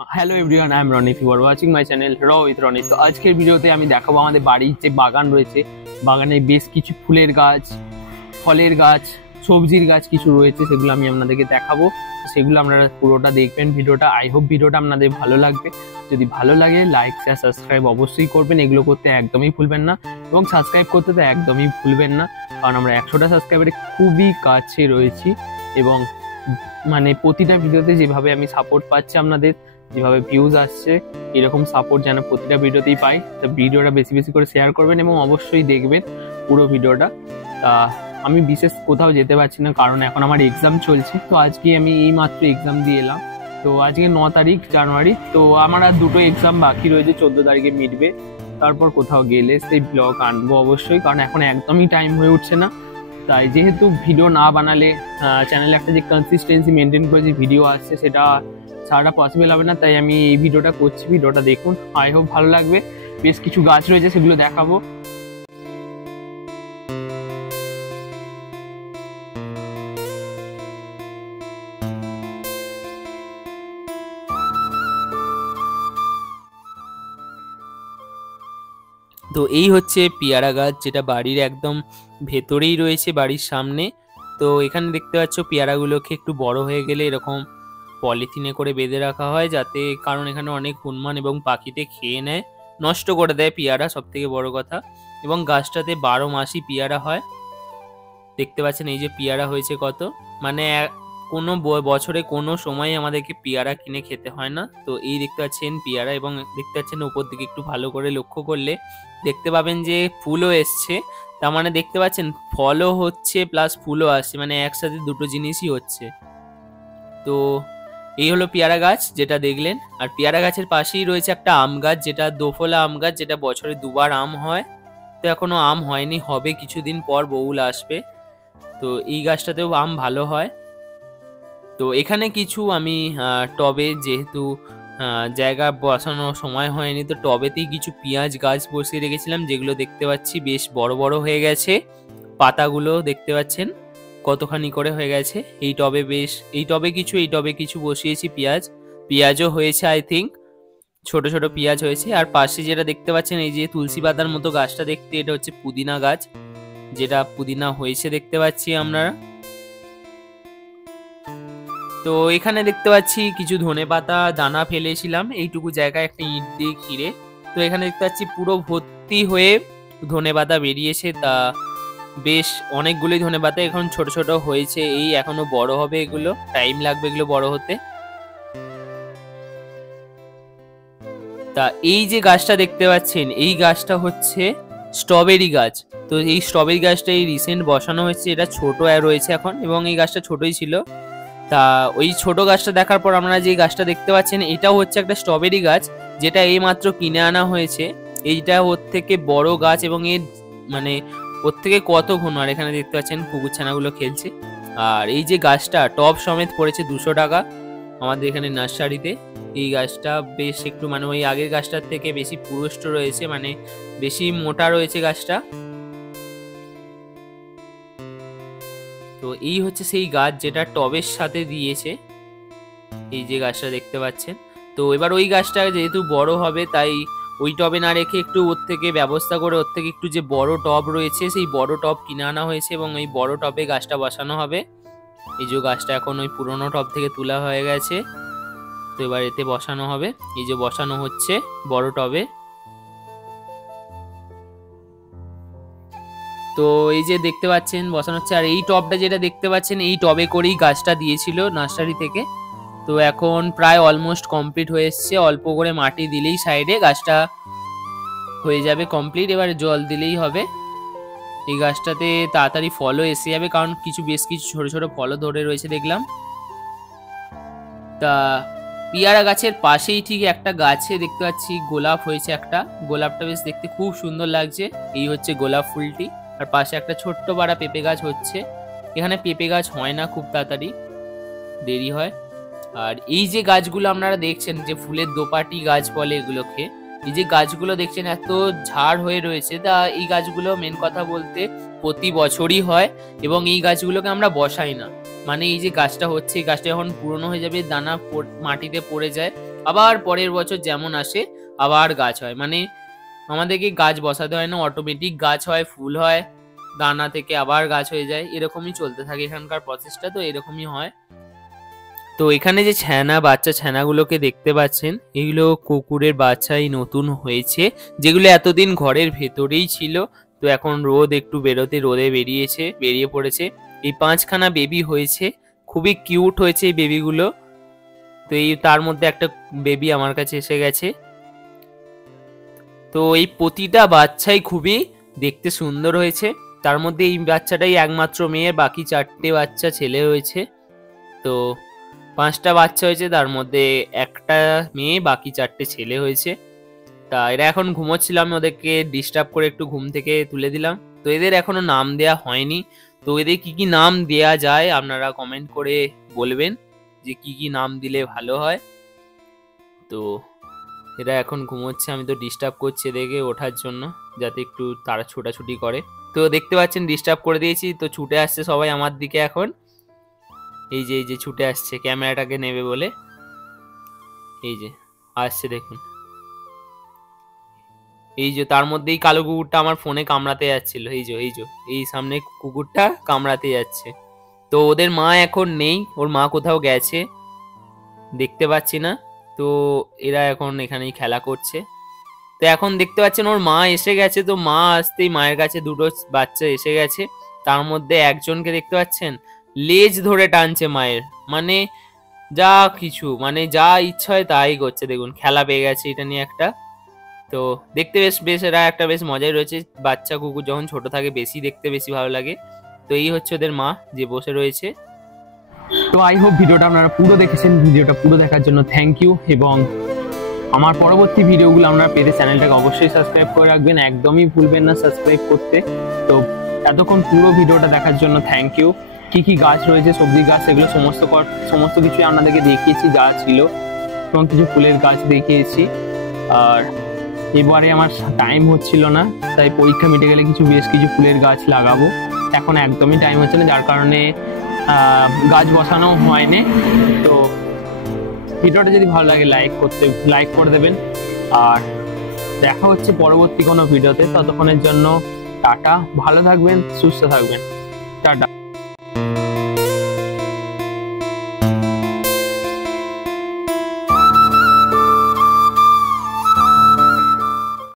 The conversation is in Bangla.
Hello everyone, I am Ronif, you are watching my channel র উইথ রনিফ। তো আজকের ভিডিওতে আমি দেখাবো আমাদের বাড়ির যে বাগান রয়েছে, বাগানে বেশ কিছু ফুলের গাছ, ফলের গাছ, সবজির গাছ কিছু রয়েছে, সেগুলো আমি আপনাদেরকে দেখাবো। সেগুলো আপনারা পুরোটা দেখবেন ভিডিওটা। আই হোপ ভিডিওটা আপনাদের ভালো লাগবে। যদি ভালো লাগে লাইক শেয়ার সাবস্ক্রাইব অবশ্যই করবেন, এগুলো করতে একদমই ভুলবেন না, এবং সাবস্ক্রাইব করতে তো একদমই ভুলবেন না, কারণ আমরা 100টা সাবস্ক্রাইবারে খুবই কাছে রয়েছি। এবং মানে প্রতিটা ভিডিওতে যেভাবে আমি সাপোর্ট পাচ্ছি, আপনাদের যেভাবে ভিউজ আসছে, এরকম সাপোর্ট যেন প্রতিটা ভিডিওতেই পাই। তো ভিডিওটা বেশি বেশি করে শেয়ার করবেন এবং অবশ্যই দেখবেন পুরো ভিডিওটা। তা আমি বিশেষ কোথাও যেতে পারছি না, কারণ এখন আমার এক্সাম চলছে। তো আজকে আমি এই মাত্র এক্সাম দিয়ে এলাম। তো আজকে 9 তারিখ জানুয়ারি। তো আমার আর দুটো এক্সাম বাকি রয়েছে, 14 তারিখে মিটবে। তারপর কোথাও গেলে সেই ব্লগ আনবো অবশ্যই, কারণ এখন একদমই টাইম হয়ে উঠছে না। তাই যেহেতু ভিডিও না বানালে চ্যানেলে একটা যে কনসিস্টেন্সি মেনটেন করে যে ভিডিও আসছে সেটা ছাড়া পসিবল হবে না, তাই আমি এই ভিডিওটা করছি। ভিডিওটা দেখুন, আই হোপ ভালো লাগবে। বেশ কিছু গাছ রয়েছে, সেগুলো দেখাবো। তো এই হচ্ছে পেয়ারা গাছ, যেটা বাড়ির একদম ভেতরেই রয়েছে, বাড়ির সামনে। তো এখানে দেখতে পাচ্ছ পেয়ারাগুলোকে একটু বড় হয়ে গেলে এরকম পলিথিনে করে বেঁধে রাখা হয়, যাতে, কারণ এখানে অনেক হনুমান এবং পাখিতে খেয়ে নেয়, নষ্ট করে দেয় পেয়ারা, সব থেকে বড় কথা। এবং গাছটাতে 12 মাসই পেয়ারা হয়। দেখতে পাচ্ছেন এই যে পেয়ারা হয়েছে কত, মানে কোনো বছরে কোনো সময় আমাদেরকে পেয়ারা কিনে খেতে হয় না। তো এই দেখতে পাচ্ছেন পেয়ারা, এবং দেখতে পাচ্ছেন উপর দিকে একটু ভালো করে লক্ষ্য করলে দেখতে পাবেন যে ফুলও এসছে। তার মানে দেখতে পাচ্ছেন ফলও হচ্ছে প্লাস ফুলও আসছে, মানে একসাথে দুটো জিনিসই হচ্ছে। তো এই হলো পেয়ারা গাছ যেটা দেখলেন। আর পেয়ারা গাছের পাশেই রয়েছে একটা আম গাছ, যেটা দোফলা আম গাছ, যেটা বছরে দুবার আম হয়। তো এখনো আম হয়নি, হবে কিছুদিন পর, বউল আসবে। তো এই গাছটাতেও আম ভালো হয়। তো এখানে কিছু আমি টবে, যেহেতু জায়গা বসানোর সময় হয়নি, তো টবেতেই কিছু পেঁয়াজ গাছ বসিয়ে রেখেছিলাম, যেগুলো দেখতে পাচ্ছি বেশ বড় বড় হয়ে গেছে। পাতাগুলো দেখতে পাচ্ছেন কতখানি করে হয়ে গেছে। এই টবে কিছু বসিয়েছি পেঁয়াজও হয়েছে, আই থিঙ্ক ছোট ছোট পেঁয়াজ হয়েছে। আর পাশে যেটা দেখতে পাচ্ছেন, এই যে তুলসী পাতার মতো গাছটা দেখতে, এটা হচ্ছে পুদিনা গাছ, যেটা পুদিনা হয়েছে দেখতে পাচ্ছি আমরা। তো এখানে দেখতে পাচ্ছি কিছু ধনেপাতা দানা ফেলেছিলাম এইটুকু জায়গায় একটা ইট দিয়ে ঘিরে। তো এখানে দেখতে পাচ্ছি পুরো ভর্তি হয়ে ধনেপাতা বেরিয়েছে। তা বেশ অনেকগুলোই ধনেপাতা এখন ছোট ছোট হয়েছে, এই এখনো বড় হবে, এগুলো টাইম লাগবে এগুলো বড় হতে। তা এই যে গাছটা দেখতে পাচ্ছেন, এই গাছটা হচ্ছে স্ট্রবেরি গাছ। তো এই স্ট্রবেরি গাছটা এই রিসেন্ট বসানো হয়েছে, এটা ছোট রয়েছে এখন, এবং এই গাছটা ছোটই ছিল। তা ওই ছোট গাছটা দেখার পর আপনারা যে গাছটা দেখতে পাচ্ছেন, এটাও হচ্ছে একটা স্ট্রবেরি গাছ, যেটা এই মাত্র কিনে আনা হয়েছে। এইটা ওর থেকে বড় গাছ, এবং এর মানে ওর থেকে কত ঘন। আর এখানে দেখতে পাচ্ছেন কুকুরছানাগুলো খেলছে। আর এই যে গাছটা টব সমেত পড়েছে 200 টাকা আমাদের এখানে নার্সারিতে। এই গাছটা বেশ একটু মানে ওই আগের গাছটার থেকে বেশি পুরুষ্ট রয়েছে, মানে বেশি মোটা রয়েছে গাছটা। তো এই হচ্ছে সেই গাছ যেটা টবের সাথে দিয়েছে, এই যে গাছটা দেখতে পাচ্ছেন। তো এবার ওই গাছটা যেহেতু বড় হবে, তাই ওই টবে না রেখে একটু ওর থেকে ব্যবস্থা করে, ওর থেকে একটু যে বড় টব রয়েছে, সেই বড় টব কিনে আনা হয়েছে, এবং ওই বড় টবে গাছটা বসানো হবে। এই যে গাছটা এখন ওই পুরোনো টব থেকে তোলা হয়ে গেছে, তো এবার এতে বসানো হবে। এই যে বসানো হচ্ছে বড় টবে। তো এই যে দেখতে পাচ্ছেন বসানো হচ্ছে। আর এই টবটা যেটা দেখতে পাচ্ছেন, এই টবে করেই গাছটা দিয়েছিল নার্সারি থেকে। তো এখন প্রায় অলমোস্ট কমপ্লিট হয়ে এসছে, অল্প করে মাটি দিলেই সাইডে গাছটা হয়ে যাবে কমপ্লিট। এবার জল দিলেই হবে। এই গাছটাতে তাড়াতাড়ি ফলও এসে যাবে, কারণ বেশ কিছু ছোট ছোট ফলও ধরে রয়েছে দেখলাম। তা পেয়ারা গাছের পাশেই ঠিক একটা গাছে দেখতে পাচ্ছি গোলাপ হয়েছে একটা। গোলাপটা বেশ দেখতে খুব সুন্দর লাগছে। এই হচ্ছে গোলাপ ফুলটি। আর পাশে একটা ছোট্ট পাড়া পেঁপে গাছ হচ্ছে। এখানে পেঁপে গাছ হয় না খুব তাড়াতাড়ি, দেরি হয়। আর এই যে গাছগুলো আপনারা দেখছেন, যে ফুলের দোপাটি গাছ বলে এগুলোকে, এই যে গাছগুলো দেখছেন এত ঝাড় হয়ে রয়েছে, তা এই গাছগুলো মেন কথা বলতে প্রতি বছরই হয়, এবং এই গাছগুলোকে আমরা বসাই না। মানে এই যে গাছটা হচ্ছে, এই গাছটা যখন পুরনো হয়ে যাবে, দানা মাটিতে পড়ে যায়, আবার পরের বছর যেমন আসে আবার গাছ হয়, মানে আমাদেরকে গাছ বসাতে হয় না, অটোমেটিক গাছ হয়, ফুল হয়, দানা থেকে আবার গাছ হয়ে যায়, এরকমই চলতে থাকে এখানকার প্রসেসটা, তো এরকমই হয়। তো এখানে যে বাচ্চা ছানাগুলোকে দেখতে পাচ্ছেন, এগুলো কুকুরের বাচ্চাই নতুন হয়েছে, যেগুলো এতদিন ঘরের ভেতরেই ছিল। তো এখন রোদ একটু বেরোতে রোদে বেরিয়ে পড়েছে। এই 5খানা বেবি হয়েছে, খুবই কিউট হয়েছে এই বেবিগুলো। তো এই তার মধ্যে একটা বেবি আমার কাছে এসে গেছে। তো এই প্রতিটা বাচ্চাই খুবই দেখতে সুন্দর হয়েছে। তার মধ্যে এই বাচ্চাটাই একমাত্র মেয়ে, বাকি 4টে বাচ্চা ছেলে হয়েছে। তো 5টা বাচ্চা হয়েছে, তার মধ্যে একটা মেয়ে, বাকি 4টে ছেলে হয়েছে। তা এরা এখন ঘুমোচ্ছিল, আমি ওদেরকে ডিস্টার্ব করে একটু ঘুম থেকে তুলে দিলাম। তো এদের এখনো নাম দেয়া হয়নি, তো এদের কি কি নাম দেয়া যায় আপনারা কমেন্ট করে বলবেন যে কি কি নাম দিলে ভালো হয়। তো এরা এখন ঘুমোচ্ছে, আমি তো ডিস্টার্ব করছি এদেরকে ওঠার জন্য, যাতে একটু তারা ছোটাছুটি করে। তো দেখতে পাচ্ছেন ডিস্টার্ব করে দিয়েছি, তো ছুটে আসছে সবাই আমার দিকে এখন। এই যে ছুটে আসছে ক্যামেরাটাকে নেবে বলে, এই যে আসছে দেখুন। এই যে তার মধ্যেই কালো কুকুরটা আমার ফোনে কামড়াতে যাচ্ছিল, এই সামনে কুকুরটা কামড়াতে যাচ্ছে। তো ওদের মা এখন নেই, ওর মা কোথাও গেছে, দেখতে পাচ্ছি না। তো এরা এখন এখানেই খেলা করছে। তো এখন দেখতে পাচ্ছেন ওর মা এসে গেছে, তো মা আসতেই মায়ের কাছে দুটো বাচ্চা এসে গেছে। তার মধ্যে একজনকে দেখতে পাচ্ছেন লেজ ধরে টানছে মায়ের, মানে যা কিছু, মানে যা ইচ্ছা হয় তাই করছে। দেখুন খেলা পেয়ে গেছে এটা নিয়ে একটা। তো দেখতে বেশ এরা একটা বেশ মজাই রয়েছে। বাচ্চা কুকুর যখন ছোট থাকে দেখতে বেশি ভালো লাগে। তো এই হচ্ছে ওদের মা যে বসে রয়েছে। তো আই হোপ ভিডিওটা আপনারা পুরো দেখেছেন। ভিডিওটা পুরো দেখার জন্য থ্যাংক ইউ, এবং আমার পরবর্তী ভিডিওগুলো আপনারা পেতে চ্যানেলটাকে অবশ্যই সাবস্ক্রাইব করে রাখবেন, একদমই ভুলবেন না সাবস্ক্রাইব করতে। তো এতক্ষণ পুরো ভিডিওটা দেখার জন্য থ্যাংক ইউ। কি কি গাছ রয়েছে, সবজি গাছ, এগুলো সমস্ত কিছুই আপনাদেরকে দেখিয়েছি যা ছিল, এবং কিছু ফুলের গাছ দেখিয়েছি। আর এবারে আমার টাইম হচ্ছিল না, তাই পরীক্ষা মিটে গেলে বেশ কিছু ফুলের গাছ লাগাবো। এখন একদমই টাইম হচ্ছে না, যার কারণে গাছ বসানো হয়নি। তো ভিডিওটা যদি ভালো লাগে লাইক করে দেবেন, আর দেখা হচ্ছে পরবর্তী কোনো ভিডিওতে। ততক্ষণের জন্য টাটা, ভালো থাকবেন, সুস্থ থাকবেন, টাটা।